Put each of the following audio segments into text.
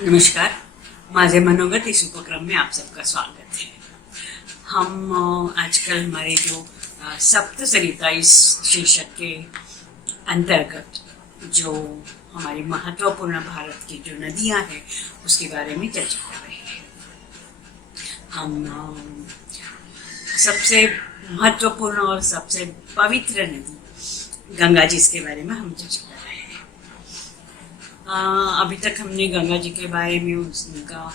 नमस्कार. माझे मनोगत इस उपक्रम में आप सबका स्वागत है. हम आजकल हमारे जो सप्तसरिता इस शीर्षक के अंतर्गत जो हमारी महत्वपूर्ण भारत की जो नदियां हैं उसके बारे में चर्चा कर रहे हैं. हम सबसे महत्वपूर्ण और सबसे पवित्र नदी गंगा जी के बारे में हम चर्चा कर रहे हैं. अभी तक हमने गंगा जी के बारे में उनका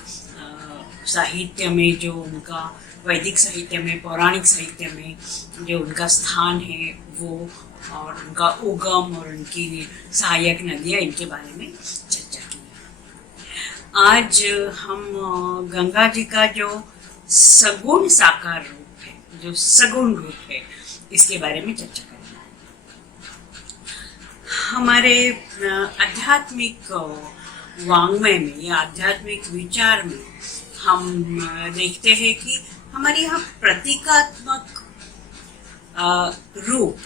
साहित्य में जो उनका वैदिक साहित्य में पौराणिक साहित्य में जो उनका स्थान है वो और उनका उगम और उनकी सहायक नदियाँ इनके बारे में चर्चा की. आज हम गंगा जी का जो सगुण साकार रूप है, जो सगुण रूप है, इसके बारे में चर्चा करेंगे. हमारे आध्यात्मिक वांग्मय में या आध्यात्मिक विचार में हम देखते हैं कि हमारे यहाँ प्रतीकात्मक रूप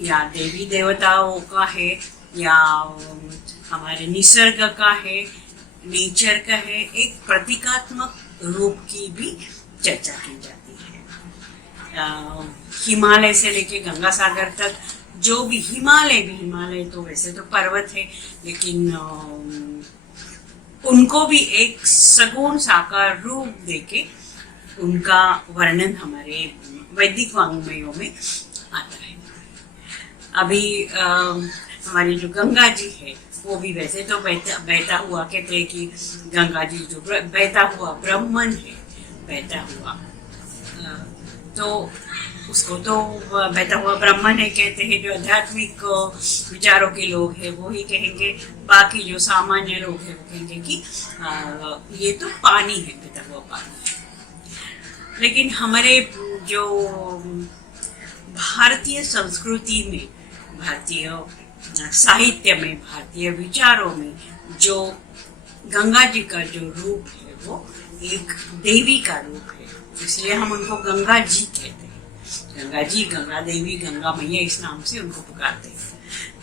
या देवी देवताओं का है या हमारे निसर्ग का है, नेचर का है, एक प्रतीकात्मक रूप की भी चर्चा की जाती है. हिमालय से लेके गंगा सागर तक जो भी हिमालय तो वैसे तो पर्वत है लेकिन उनको भी एक सगुण साकार रूप देके उनका वर्णन हमारे वैदिक वांग्मयों में आता है. अभी हमारी जो गंगा जी है वो भी वैसे तो बहता हुआ कहते हैं कि गंगा जी जो बहता हुआ ब्रह्मन है, बहता हुआ तो उसको तो बहता हुआ ब्रह्मन है कहते हैं. जो आध्यात्मिक विचारों के लोग हैं वो ही कहेंगे, बाकी जो सामान्य लोग हैं वो कहेंगे कि ये तो पानी है, बहता हुआ पानी है. लेकिन हमारे जो भारतीय संस्कृति में, भारतीय साहित्य में, भारतीय विचारों में जो गंगा जी का जो रूप है वो एक देवी का रूप है, इसलिए हम उनको गंगा जी कहते हैं. गंगा जी, गंगा देवी, गंगा मैया इस नाम से उनको पुकारते हैं.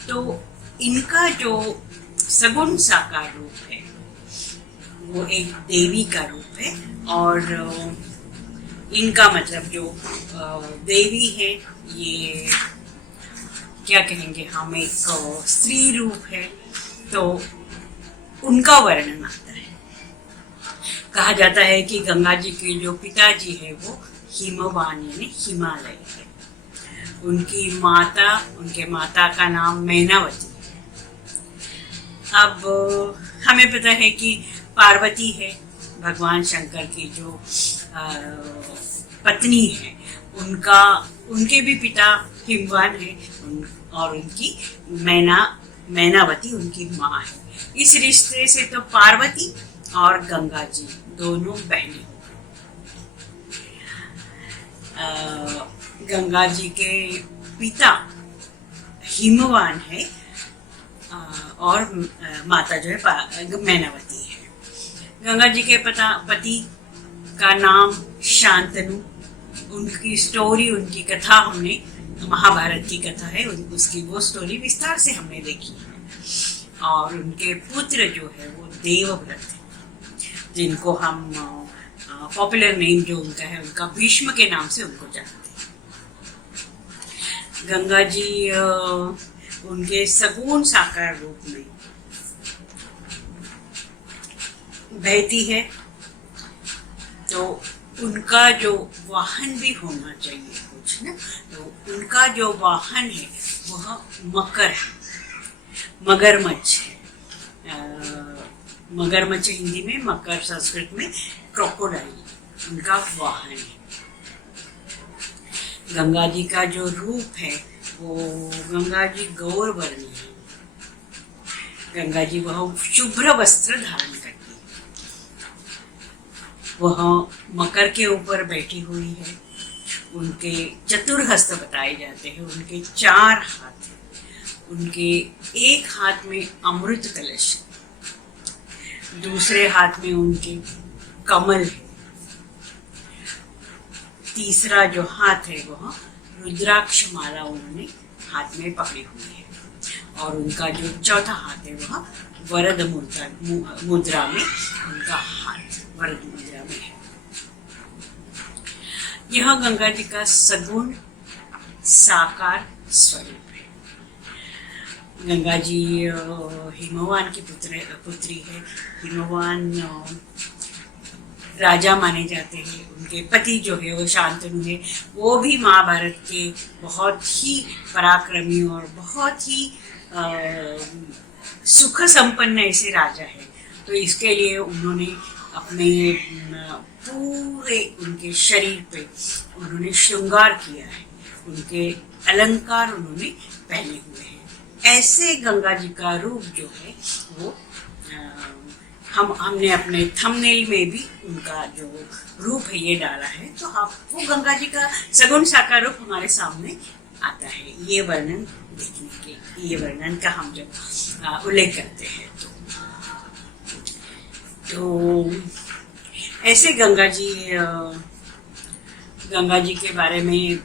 तो इनका जो सगुण साकार रूप है वो एक देवी का रूप है और इनका मतलब जो देवी है ये क्या कहेंगे, हम एक स्त्री रूप है तो उनका वर्णन आता है. कहा जाता है कि गंगा जी के जो पिताजी है वो हिमवान यानी हिमालय है. उनके माता का नाम मैनावती है. अब हमें पता है कि पार्वती है भगवान शंकर की जो पत्नी है, उनके भी पिता हिमवान है और उनकी मैनावती उनकी माँ है. इस रिश्ते से तो पार्वती और गंगा जी दोनों बहनें. गंगा जी के पिता हिमवान है और माता जो है मैनावती है. गंगा जी के पति का नाम शांतनु. उनकी स्टोरी, उनकी कथा हमने, महाभारत की कथा है, उसकी वो स्टोरी विस्तार से हमने देखी है. और उनके पुत्र जो है वो देवव्रत है, जिनको हम पॉपुलर नेम जो उनका है उनका भीष्म के नाम से उनको जानते हैं. गंगा जी उनके सगुण साकार रूप में बहती है तो उनका जो वाहन भी होना चाहिए कुछ ना. तो उनका जो वाहन है वह मकर है, मगरमच्छ है. मगरमच्छ हिंदी में, मकर संस्कृत में क्रोकोडाइल उनका वाहन है. गंगा जी का जो रूप है वो गंगा जी गौर वर्णी है. गंगा जी वह शुभ्र वस्त्र धारण करती है. वह मकर के ऊपर बैठी हुई है. उनके चतुर्हस्त बताए जाते हैं. उनके 4 हाथ हैं. उनके एक हाथ में अमृत कलश, दूसरे हाथ में उनके कमल है, तीसरा जो हाथ है वह रुद्राक्ष माला उन्होंने हाथ में पकड़ी हुई है और उनका जो चौथा हाथ है वह वरद मुद्रा में उनका हाथ वरद मुद्रा में है। यह गंगा जी का सगुण साकार स्वरूप है। गंगा जी हिमवान की पुत्री है। हिमवान राजा माने जाते हैं। उनके पति जो है वो शांतनु है। वो भी महाभारत के बहुत ही पराक्रमी और बहुत ही सुख संपन्न ऐसे राजा है। तो इसके लिए उन्होंने अपने पूरे उनके शरीर पे उन्होंने श्रृंगार किया है। उनके अलंकार उन्होंने पहने हुए हैं। ऐसे गंगा जी का रूप जो है वो हमने अपने थंबनेल में भी उनका जो रूप है ये डाला है। तो आपको गंगा जी का सगुण साकार रूप हमारे सामने आता है। ये वर्णन देखने के, ये वर्णन का हम जब उल्लेख करते हैं तो ऐसे गंगा जी के बारे में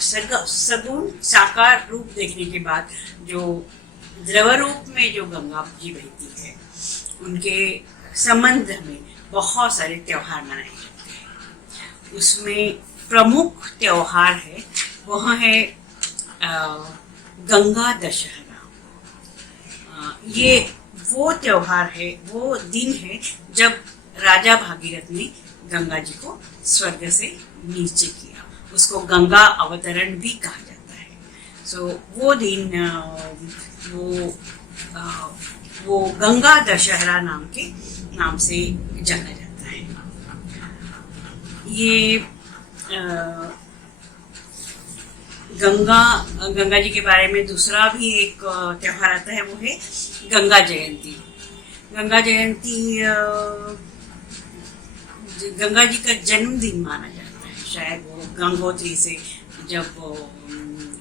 सगुण साकार रूप देखने के बाद जो द्रव रूप में जो गंगा जी बहती है उनके संबंध में बहुत सारे त्योहार मनाए जाते हैं। उसमें प्रमुख त्योहार है वह है गंगा दशहरा। ये वो त्योहार है, वो दिन है जब राजा भागीरथ ने गंगा जी को स्वर्ग से नीचे किया। उसको गंगा अवतरण भी कहा जाता है। वो दिन वो गंगा दशहरा नाम से जाना जाता है। ये गंगा जी के बारे में दूसरा भी एक त्योहार आता है, वो है गंगा जयंती। गंगा जयंती गंगा जी का जन्मदिन माना जाता है। शायद वो गंगोत्री से जब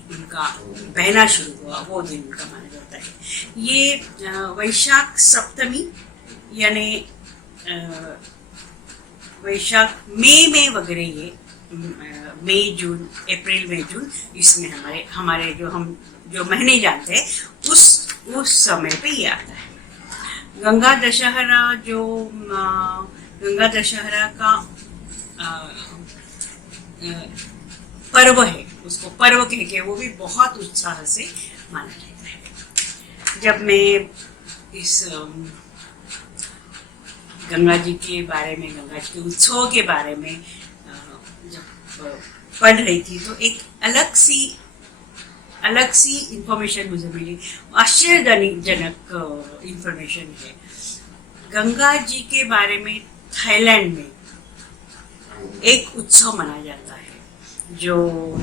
उनका बहना शुरू हुआ वो दिन उनका माना जाता है। ये वैशाख सप्तमी यानी वैशाख मई में वगैरह, ये मई जून अप्रैल मई जून, इसमें हमारे जो महीने जानते हैं उस समय पे ये आता है। गंगा दशहरा का पर्व है, उसको पर्व कह के वो भी बहुत उत्साह से माना जाता है। जब मैं इस गंगा जी के बारे में, गंगा जी के उत्सव के बारे में जब पढ़ रही थी तो एक अलग सी इंफॉर्मेशन मुझे मिली। आश्चर्यजनक इंफॉर्मेशन है। गंगा जी के बारे में थाईलैंड में एक उत्सव मनाया जाता है। जो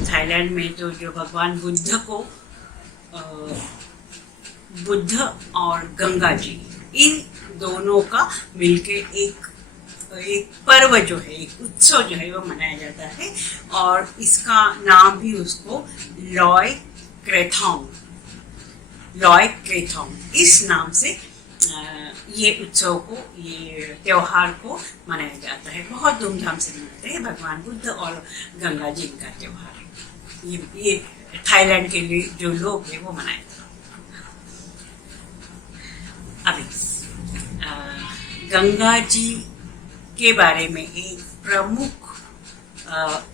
थाईलैंड में तो जो भगवान बुद्ध और गंगा जी, इन दोनों का मिलके एक पर्व जो है, एक उत्सव जो है वो मनाया जाता है। और इसका नाम भी उसको लॉय क्रेथोंग इस नाम से ये उत्सव को, ये त्योहार को मनाया जाता है। बहुत धूमधाम से मनाते हैं। भगवान बुद्ध और गंगा जी का त्योहार है। ये थाईलैंड के लिए जो लोग हैं वो मनाए थे। अभी गंगा जी के बारे में एक प्रमुख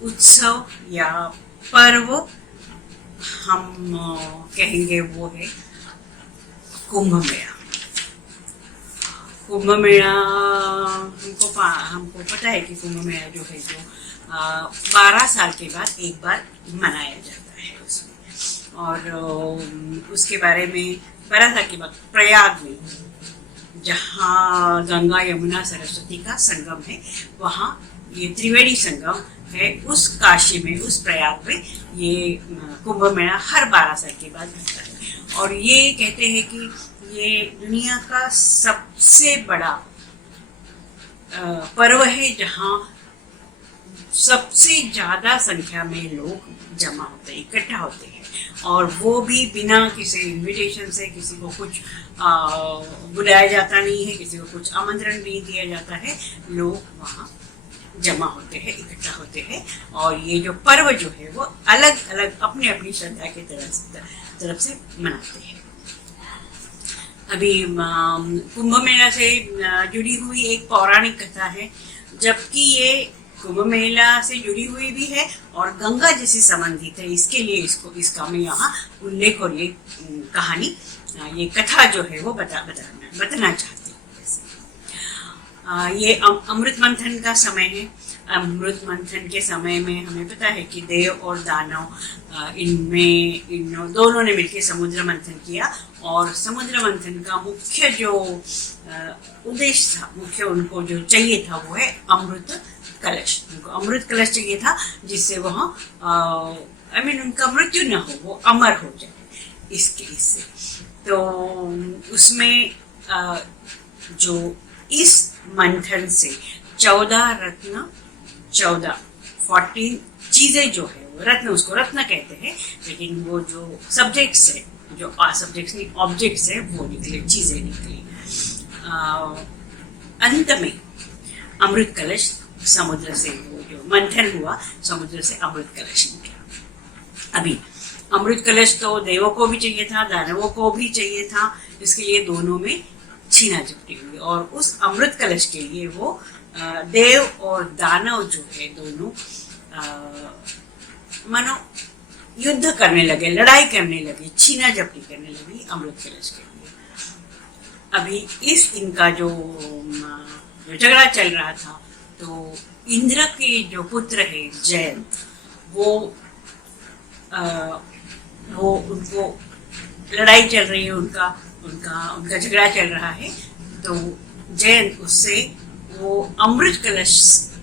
उत्सव या पर्व हम कहेंगे वो है कुंभ मेला। कुंभ मेला हमको पता है कि कुंभ मेला जो है जो 12 साल के बाद एक बार मनाया जाता है उसमें। और उसके बारे में 12 साल के बाद प्रयाग में, जहाँ गंगा यमुना सरस्वती का संगम है, वहाँ ये त्रिवेणी संगम है। उस काशी में, उस प्रयाग में ये कुंभ मेला हर 12 साल के बाद होता है। और ये कहते हैं कि ये दुनिया का सबसे बड़ा पर्व है जहाँ सबसे ज्यादा संख्या में लोग जमा होते हैं, इकट्ठा होते हैं। और वो भी बिना किसी इनविटेशन से, किसी को कुछ बुलाया जाता नहीं है, किसी को कुछ आमंत्रण नहीं दिया जाता है। लोग वहाँ जमा होते हैं, इकट्ठा होते हैं। और ये जो पर्व जो है वो अलग अलग अपनी अपनी श्रद्धा की तरफ से मनाते हैं। अभी कुंभ मेला से जुड़ी हुई एक पौराणिक कथा है, जबकि ये कुंभ मेला से जुड़ी हुई भी है और गंगा जी से संबंधित है। इसके लिए इसका मैं यहाँ उल्लेख और ये कहानी, ये कथा जो है वो बताना चाहती हूँ। ये अमृत मंथन का समय है। अमृत मंथन के समय में हमें पता है कि देव और दानव इन दोनों ने मिलकर समुद्र मंथन किया, और समुद्र मंथन का मुख्य जो उद्देश्य था, मुख्य उनको जो चाहिए था वो है अमृत कलश। उनको अमृत कलश चाहिए था जिससे वह उनका मृत्यु न हो, वो अमर हो जाए इससे। तो उसमें जो इस मंथन से 14 चीजें जो है वो रत्न, उसको रत्न कहते हैं, लेकिन वो जो सब्जेक्ट्स है, जो सब्जेक्ट्स नहीं ऑब्जेक्ट्स है, वो निकले, चीजें निकली। अंत में अमृत कलश समुद्र से, वो जो मंथन हुआ समुद्र से अमृत कलश निकला। अभी अमृत कलश तो देवों को भी चाहिए था, दानवों को भी चाहिए था, इसके लिए दोनों में छीना झपटी हुई, और उस अमृत कलश के लिए वो देव और दानव जो है दोनों मानो युद्ध करने लगे, लड़ाई करने लगे, छीना झपटी करने लगी अमृत कलश के लिए। अभी इनका जो झगड़ा चल रहा था, तो इंद्र के जो पुत्र है जयंत, वो उनको लड़ाई चल रही है, उनका झगड़ा चल रहा है। तो जयंत उससे वो अमृत कलश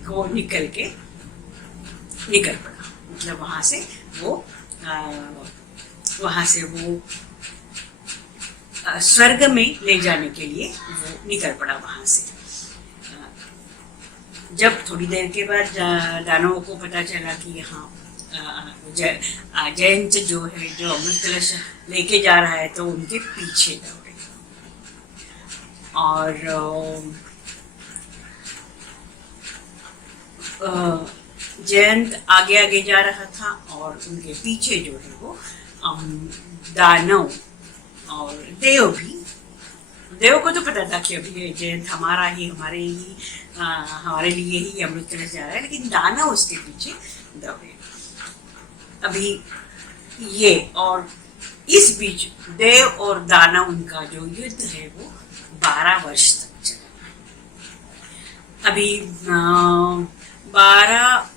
को निकल पड़ा, मतलब वहां से वो स्वर्ग में ले जाने के लिए वो निकल पड़ा वहां से। जब थोड़ी देर के बाद दानवों को पता चला कि यहाँ जयंत जो है, जो अमृत कलश लेके जा रहा है, तो उनके पीछे दौड़े, और जयंत आगे जा रहा था, और उनके पीछे जो है वो दानव और देव को तो पता था कि अभी जयंत हमारे लिए ही अमृत कलश जा रहा है, लेकिन दानव उसके पीछे दौड़े। अभी ये, और इस बीच देव और दानव उनका जो युद्ध है वो 12 वर्ष तक चला। अभी 12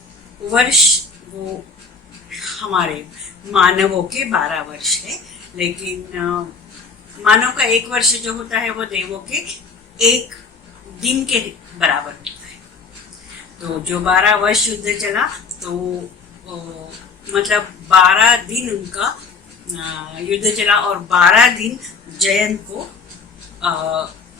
वर्ष वो हमारे मानवों के 12 वर्ष है, लेकिन मानव का 1 वर्ष जो होता है वो देवों के 1 दिन के बराबर होता है। तो जो 12 वर्ष युद्ध चला, तो मतलब 12 दिन उनका युद्ध चला, और 12 दिन जयंत को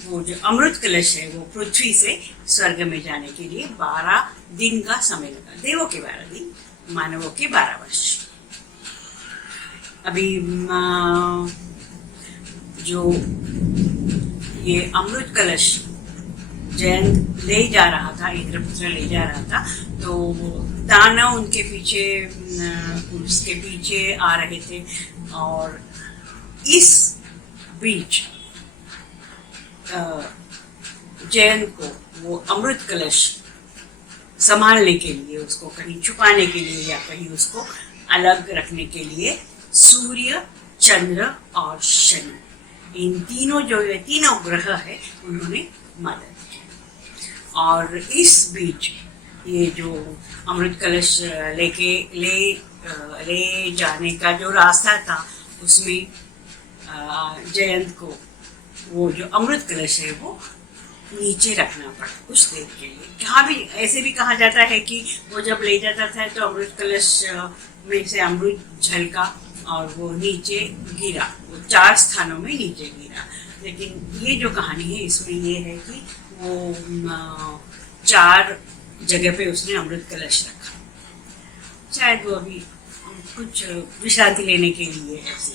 वो जो अमृत कलश है वो पृथ्वी से स्वर्ग में जाने के लिए 12 दिन का समय लगा। देवों के 12 दिन, मानवों के 12 वर्ष। अभी जो ये अमृत कलश जयंत ले जा रहा था, इंद्रपुत्र ले जा रहा था, तो दानव उसके पीछे आ रहे थे, और इस बीच जयंत को वो अमृत कलश संभालने के लिए, उसको कहीं छुपाने के लिए या कहीं उसको अलग रखने के लिए सूर्य, चंद्र और शनि, इन तीनों ग्रह है, उन्होंने मदद की। और इस बीच ये जो अमृत कलश ले जाने का जो रास्ता था, उसमें जयंत को वो जो अमृत कलश है वो नीचे रखना पड़ा कुछ देर के लिए। जहाँ भी ऐसे भी कहा जाता है कि वो जब ले जाता था तो अमृत कलश में से अमृत झलका और वो नीचे गिरा, वो 4 स्थानों में नीचे गिरा। लेकिन ये जो कहानी है इसमें ये है कि वो 4 जगह पे उसने अमृत कलश रखा, शायद वो अभी कुछ विश्रांति लेने के लिए ऐसे।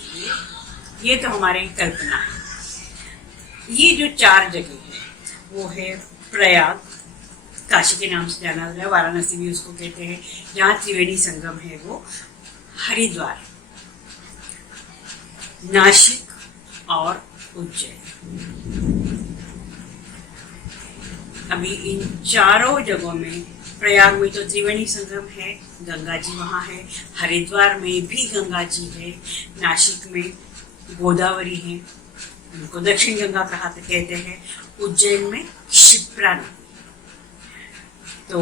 ये तो हमारी कल्पना है। ये जो 4 जगह है वो है प्रयाग, काशी के नाम से जाना जाता है, वाराणसी भी उसको कहते हैं, जहाँ त्रिवेणी संगम है वो, हरिद्वार, नासिक और उज्जैन। अभी इन चारों जगहों में, प्रयाग में तो त्रिवेणी संगम है, गंगा जी वहाँ है, हरिद्वार में भी गंगा जी है, नासिक में गोदावरी है, उनको दक्षिण गंगा कहते हैं, उज्जैन में क्षिप्रा नदी। तो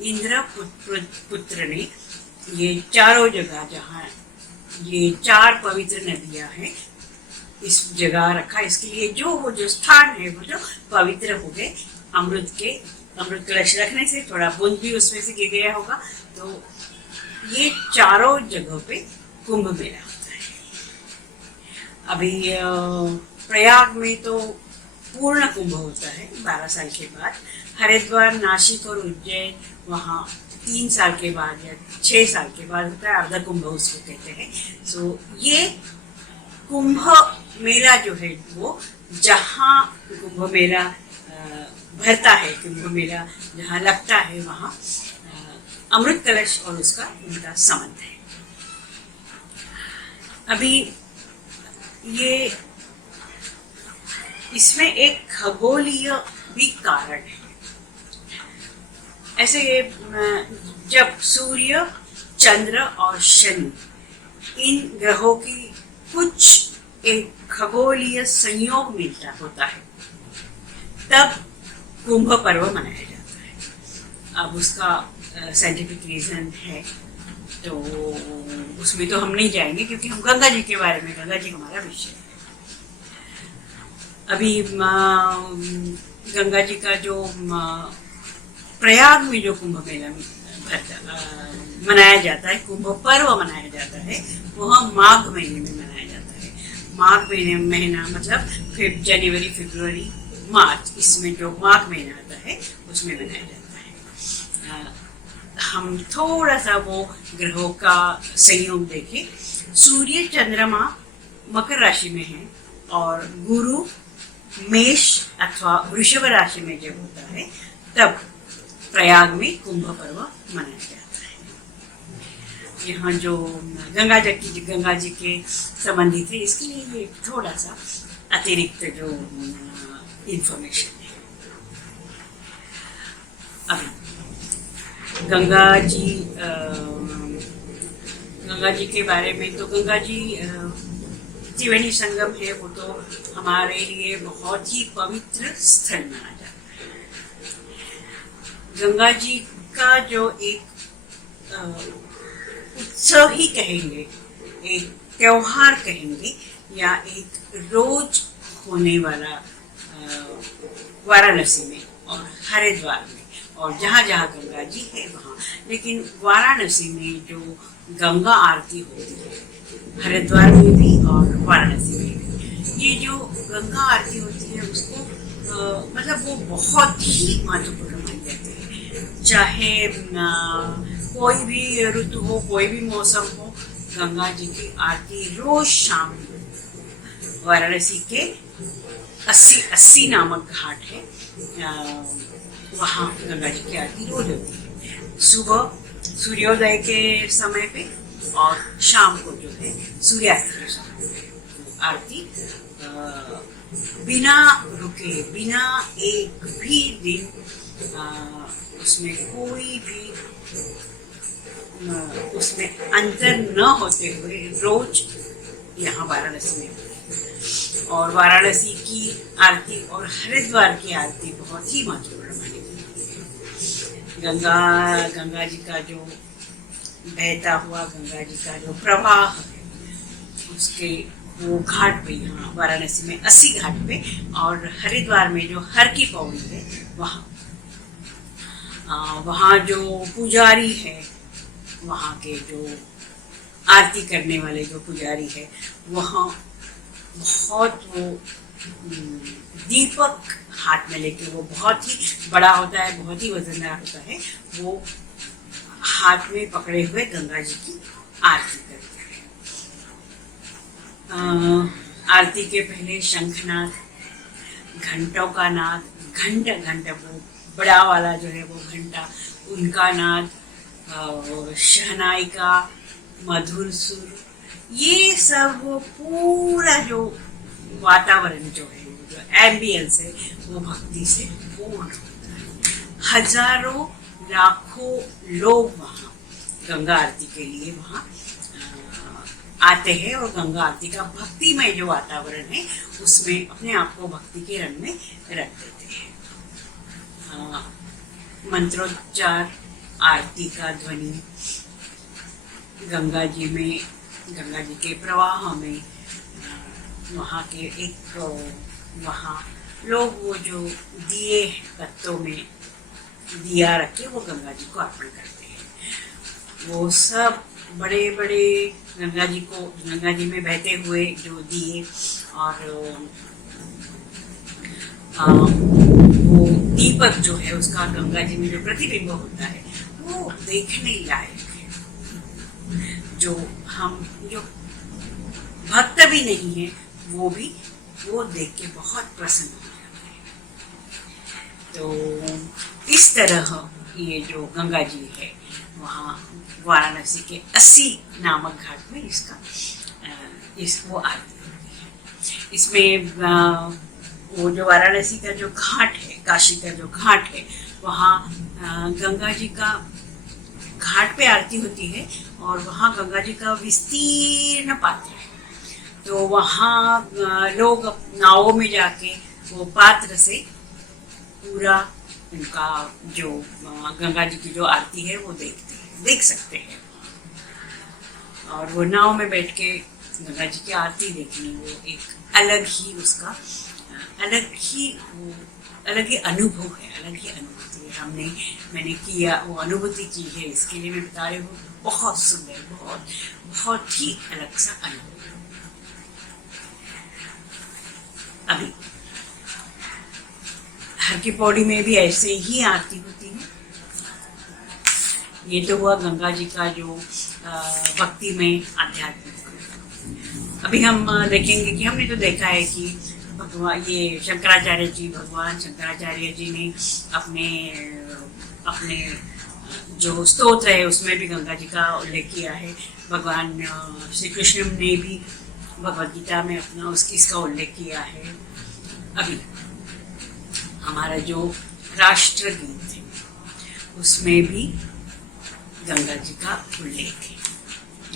इंद्रपुत्र ने ये चारों जगह, जहाँ ये चार पवित्र नदियां हैं, इस जगह रखा। इसके लिए जो स्थान है वो जो पवित्र हो गए, अमृत कलश रखने से थोड़ा बूंद भी उसमें से गिर गया होगा। तो ये चारों जगहों पे कुंभ मेला होता है। अभी प्रयाग में तो पूर्ण कुंभ होता है 12 साल के बाद। हरिद्वार, नासिक और उज्जैन वहाँ 3 साल के बाद या 6 साल के बाद होता है, अर्ध कुंभ उसको कहते हैं। सो ये कुंभ मेला जो है वो जहाँ कुंभ मेला भरता है, कुंभ मेला जहाँ लगता है, वहाँ अमृत कलश और उसका उनका संबंध है। अभी ये इसमें एक खगोलीय भी कारण है। ऐसे जब सूर्य, चंद्र और शनि, इन ग्रहों की कुछ एक खगोलीय संयोग मिलता होता है, तब कुंभ पर्व मनाया जाता है। अब उसका साइंटिफिक रीजन है, तो उसमें तो हम नहीं जाएंगे, क्योंकि हम गंगा जी के बारे में, गंगा जी हमारा विषय है। अभी गंगा जी का जो प्रयाग में जो कुंभ मेला मनाया जाता है, कुंभ पर्व मनाया जाता है, वह माघ महीने में मनाया जाता है। माघ महीना मतलब जनवरी, फरवरी, मार्च, इसमें जो माघ महीना आता है उसमें मनाया जाता है। हम थोड़ा सा वो ग्रहों का संयोग देखें। सूर्य, चंद्रमा मकर राशि में है और गुरु मेष अथवा वृषभ राशि में जब होता है, तब प्रयाग में कुंभ पर्व मनाया जाता है। यहाँ जो गंगा जी के संबंधित है, इसके लिए ये थोड़ा सा अतिरिक्त जो इंफॉर्मेशन है। अभी गंगा जी के बारे में, तो गंगा जी त्रिवेणी संगम है, वो तो हमारे लिए बहुत ही पवित्र स्थल माना जाता है। गंगा जी का जो एक उत्सव ही कहेंगे, एक त्योहार कहेंगे, या एक रोज होने वाला वाराणसी में और हरिद्वार में और जहाँ जहाँ गंगा जी है वहाँ। लेकिन वाराणसी में जो गंगा आरती होती है, हरिद्वार में भी और वाराणसी में भी, ये जो गंगा आरती होती है उसको मतलब वो बहुत ही महत्वपूर्ण मानी जाती है। चाहे कोई भी ऋतु हो, कोई भी मौसम हो, गंगा जी की आरती रोज शाम वाराणसी के 80 नामक घाट है, वहाँ गंगा जी की आरती रोज होती है। सुबह सूर्योदय के समय पे और शाम को जो है सूर्यास्त के समय पे आरती बिना रुके, बिना एक भी दिन उसमें कोई भी उसमें अंतर न होते हुए रोज यहाँ वाराणसी में। और वाराणसी की आरती और हरिद्वार की आरती बहुत ही महत्वपूर्ण मानी जाती है। गंगा जी का जो बहता हुआ गंगा जी का जो प्रवाह है, उसके वो घाट पे, यहाँ वाराणसी में 80 घाट पे, और हरिद्वार में जो हर की पौड़ी है वहाँ जो पुजारी है, वहाँ के जो आरती करने वाले जो पुजारी है, वहाँ बहुत वो दीपक हाथ में लेके, वो बहुत ही बड़ा होता है, बहुत ही वजनदार होता है, वो हाथ में पकड़े हुए गंगा जी की आरती करते हैं। आरती के पहले शंखनाद, घंटों का नाद, घंटा वो बड़ा वाला जो है वो घंटा, उनका नाद, शहनाई का मधुर सुर, ये सब वो पूरा जो वातावरण जो है, जो एम्बियंस है, वो भक्ति से पूर्ण होता है। हजारों लाखों लोग वहाँ गंगा आरती के लिए वहाँ आते हैं और गंगा आरती का भक्तिमय जो वातावरण है उसमें अपने आप को भक्ति के रंग में रख देते हैं। मंत्रोच्चार, आरती का ध्वनि, गंगा जी के प्रवाह में वहाँ के एक वहाँ लोग वो जो दिए पत्तों में दिया रख के वो गंगा जी को अर्पण करते हैं। वो सब बड़े बड़े गंगा जी में बहते हुए जो दिए और वो दीपक जो है उसका गंगा जी में जो प्रतिबिंब होता है वो देखने लायक है। जो भक्त भी नहीं है वो देख के बहुत प्रसन्न हो जाते हैं। तो इस तरह ये जो गंगा जी है वहाँ वाराणसी के 80 नामक घाट में इसको आरती होती है। इसमें वो जो वाराणसी का जो घाट है, काशी का जो घाट है, वहाँ गंगा जी का घाट पे आरती होती है और वहाँ गंगा जी का विस्तीर्ण पात्र है। तो वहाँ लोग नावों में जाके वो पात्र से पूरा उनका जो गंगा जी की जो आरती है वो देख सकते हैं। और वो नाव में बैठ के गंगा जी की आरती देखनी वो एक अलग ही उसका अलग ही अनुभव है, अलग ही अनुभूति है। मैंने किया वो अनुभूति की है, इसके लिए मैं बता रही हूँ। बहुत सुंदर, बहुत ही अलग सा अनुभव। अभी हर की पौड़ी में भी ऐसे ही आरती होती है। ये तो हुआ गंगा जी का जो भक्ति में आध्यात्मिक। अभी हम देखेंगे कि हमने तो देखा है कि भगवान भगवान शंकराचार्य जी ने अपने जो स्तोत्र है उसमें भी गंगा जी का उल्लेख किया है। भगवान श्री कृष्ण ने भी भगवद गीता में इसका उल्लेख किया है। अभी हमारा जो राष्ट्र गीत है उसमें भी गंगा जी का उल्लेख है।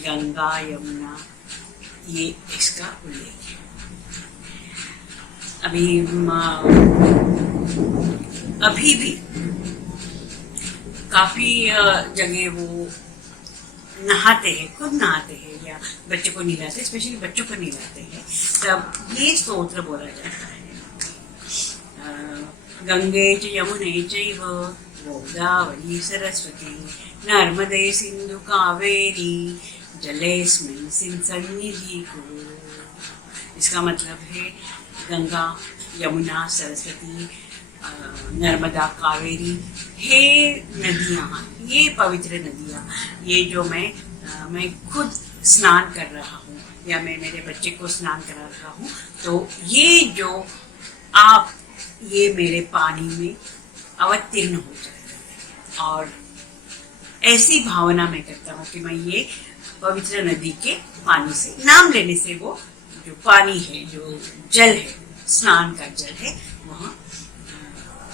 गंगा यमुना ये इसका उल्लेख है। अभी भी काफी जगह वो नहाते हैं, खुद नहाते हैं या बच्चों को नहलाते, स्पेशली बच्चों को नहलाते हैं, तब ये स्तोत्र बोला जाता है। गंगे च यमुने चैव गोदावरी सरस्वती नर्मदे सिंधु कावेरी जलेस्मिन् सिंसन्निधि कुरु। इसका मतलब है गंगा, यमुना, सरस्वती, नर्मदा, कावेरी, हे नदियाँ, ये पवित्र नदियाँ, ये जो मैं खुद स्नान कर रहा हूँ या मैं मेरे बच्चे को स्नान करा रहा हूँ, तो ये जो आप ये मेरे पानी में अवतीर्ण हो जाए। और ऐसी भावना मैं करता हूँ कि मैं ये पवित्र नदी के पानी से, नाम लेने से वो जो पानी है, जो जल है, स्नान का जल है, वहाँ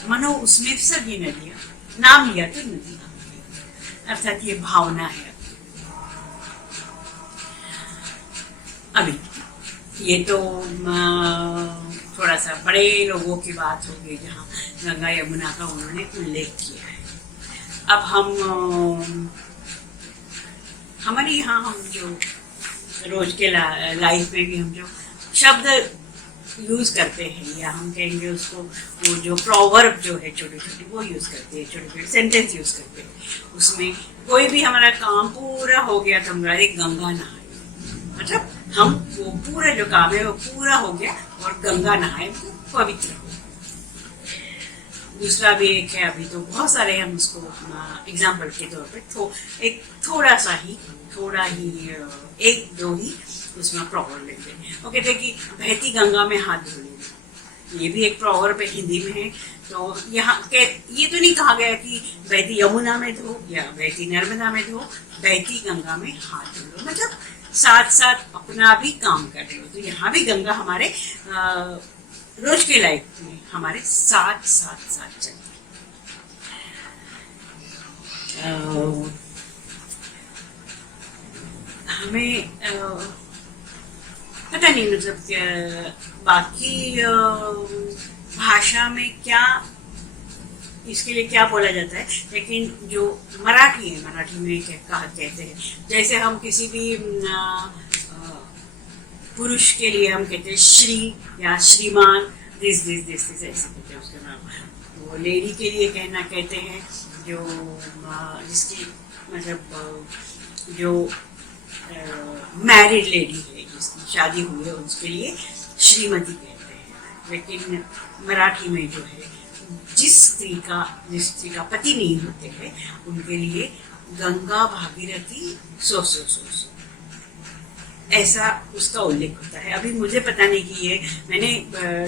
मानो उसमें सब ये नदियाँ, नाम लिया तो नदी, अर्थात ये भावना है। अभी ये तो थोड़ा सा बड़े लोगों की बात होगी जहाँ गंगा यमुना का उन्होंने उल्लेख किया है। अब हमारे यहाँ हम जो रोज के लाइफ में भी हम जो शब्द यूज करते हैं या हम कहेंगे उसको, वो जो प्रोवर्ब जो है छोटे छोटे वो यूज करते हैं, छोटे छोटे सेंटेंस यूज करते हैं। उसमें कोई भी हमारा काम पूरा हो गया तो हमारे गंगा नहाए, मतलब हम वो पूरा जो काम है वो पूरा हो गया और गंगा नहाए, वो पवित्र हो। दूसरा भी एक है, अभी तो बहुत सारे हम उसको एग्जाम्पल के तौर पे थोड़ा ही एक दो ही उसमें प्रॉवर्ब लेते हैं। वो कहते हैं कि बहती गंगा में हाथ धो लेना, ये भी एक प्रॉवर्ब हिंदी में है। तो यहाँ ये तो नहीं कहा गया कि बहती यमुना में धो या बहती नर्मदा में धो, बहती गंगा में हाथ धो लो, मतलब साथ साथ अपना भी काम कर रहे हो। तो यहाँ भी गंगा हमारे रोज के लाइफ में हमारे साथ साथ साथ चलती है। हमें पता नहीं मतलब बाकी भाषा में क्या इसके लिए क्या बोला जाता है, लेकिन जो मराठी है, मराठी में क्या कहते हैं, जैसे हम किसी भी पुरुष के लिए हम कहते हैं श्री या श्रीमान, दिस दिस दिस दिस ऐसे कहते हैं उसके नाम। वो लेडी के लिए कहते हैं जो जिसकी मतलब जो मैरिड लेडी है, जिसकी शादी हुई है, उसके लिए श्रीमती कहते हैं। लेकिन मराठी में जो है जिस स्त्री का पति नहीं होते हैं उनके लिए गंगा भागीरथी सो ऐसा उसका उल्लेख होता है। अभी मुझे पता नहीं कि ये मैंने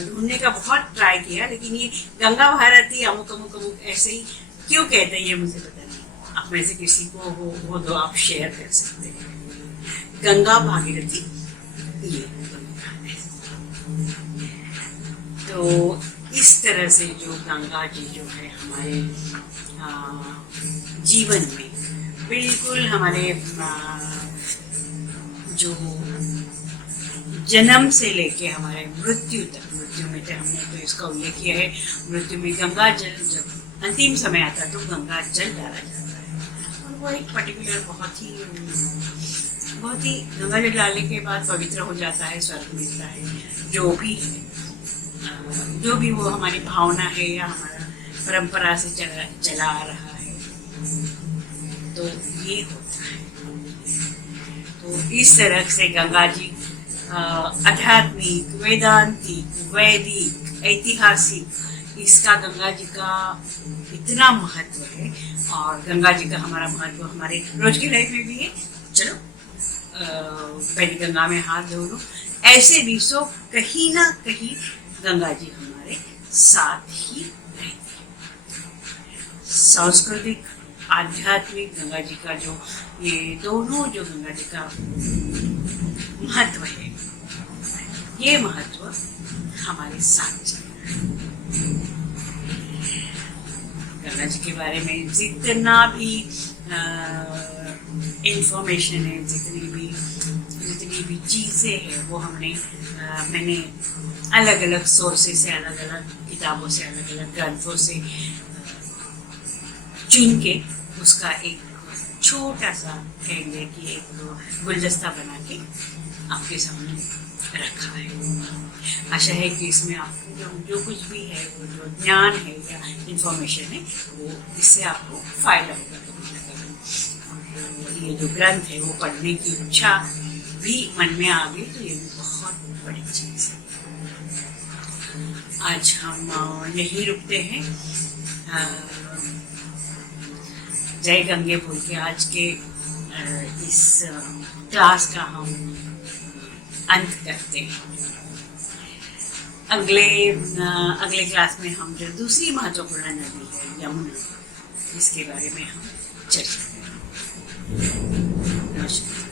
ढूंढने का बहुत ट्राई किया, लेकिन ये गंगा भारती अमुक अमुक अमुक ऐसे ही क्यों कहते हैं ये मुझे पता नहीं। आप में से किसी को हो तो आप शेयर कर सकते हैं। गंगा भागीरथी ये तो इस तरह से जो गंगा जी जो है हमारे जीवन में बिल्कुल हमारे जो जन्म से लेके हमारे मृत्यु तक, मृत्यु में तो हमने तो इसका उल्लेख किया है, मृत्यु में गंगा जल जब अंतिम समय आता है तो गंगा जल डाला जाता है। और वो एक पर्टिकुलर बहुत ही गंगा जल डालने के बाद पवित्र हो जाता है, स्वर्ग मिलता है। जो भी वो हमारी भावना है या हमारा परंपरा से चला आ रहा है, तो ये होता है। तो इस तरह से गंगा जी आध्यात्मिक, वेदांतिक, वैदिक, ऐतिहासिक, इसका गंगा जी का इतना महत्व है। और गंगा जी का हमारा महत्व हमारे रोज की लाइफ में भी है। चलो पहले गंगा में हाथ धो लो, ऐसे भी सो कहीं ना कहीं गंगा जी हमारे साथ ही रहती है। सांस्कृतिक, आध्यात्मिक गंगा जी का जो ये दोनों जो गंगा जी का महत्व है, ये महत्व हमारे साथ चल रहा है। गंगा जी के बारे में जितना भी इंफॉर्मेशन है, जितनी भी चीज़ें हैं, वो मैंने अलग अलग सोर्सेस से, अलग अलग किताबों से, अलग अलग ग्रंथों से चुन के उसका एक छोटा सा कहेंगे कि एक गुलदस्ता बना के आपके सामने रखा है। आशा है कि इसमें आपको जो कुछ भी है, वो जो ज्ञान है या इंफॉर्मेशन है, वो इससे आपको फायदा होगा। ये जो ग्रंथ है वो पढ़ने की इच्छा भी मन में आ गई, तो ये भी बहुत बड़ी चीज है। आज हम यही रुकते हैं। जय गंगे बोल के आज के इस क्लास का हम अंत करते हैं। अगले क्लास में हम जो दूसरी महत्वपूर्ण नदी है यमुना, इसके बारे में हम चर्चा करेंगे। नमस्कार।